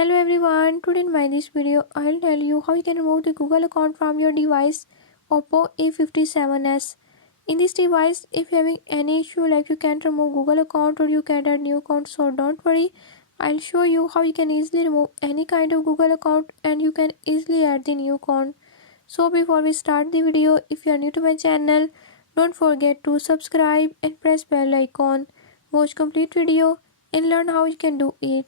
Hello everyone, today in my this video I'll tell you how you can remove the Google account from your device Oppo A57s. In this device, if you're having any issue like you can't remove Google account or you can't add new account, so don't worry. I'll show you how you can easily remove any kind of Google account and you can easily add the new account. So before we start the video, if you are new to my channel, don't forget to subscribe and press bell icon. Watch complete video and learn how you can do it.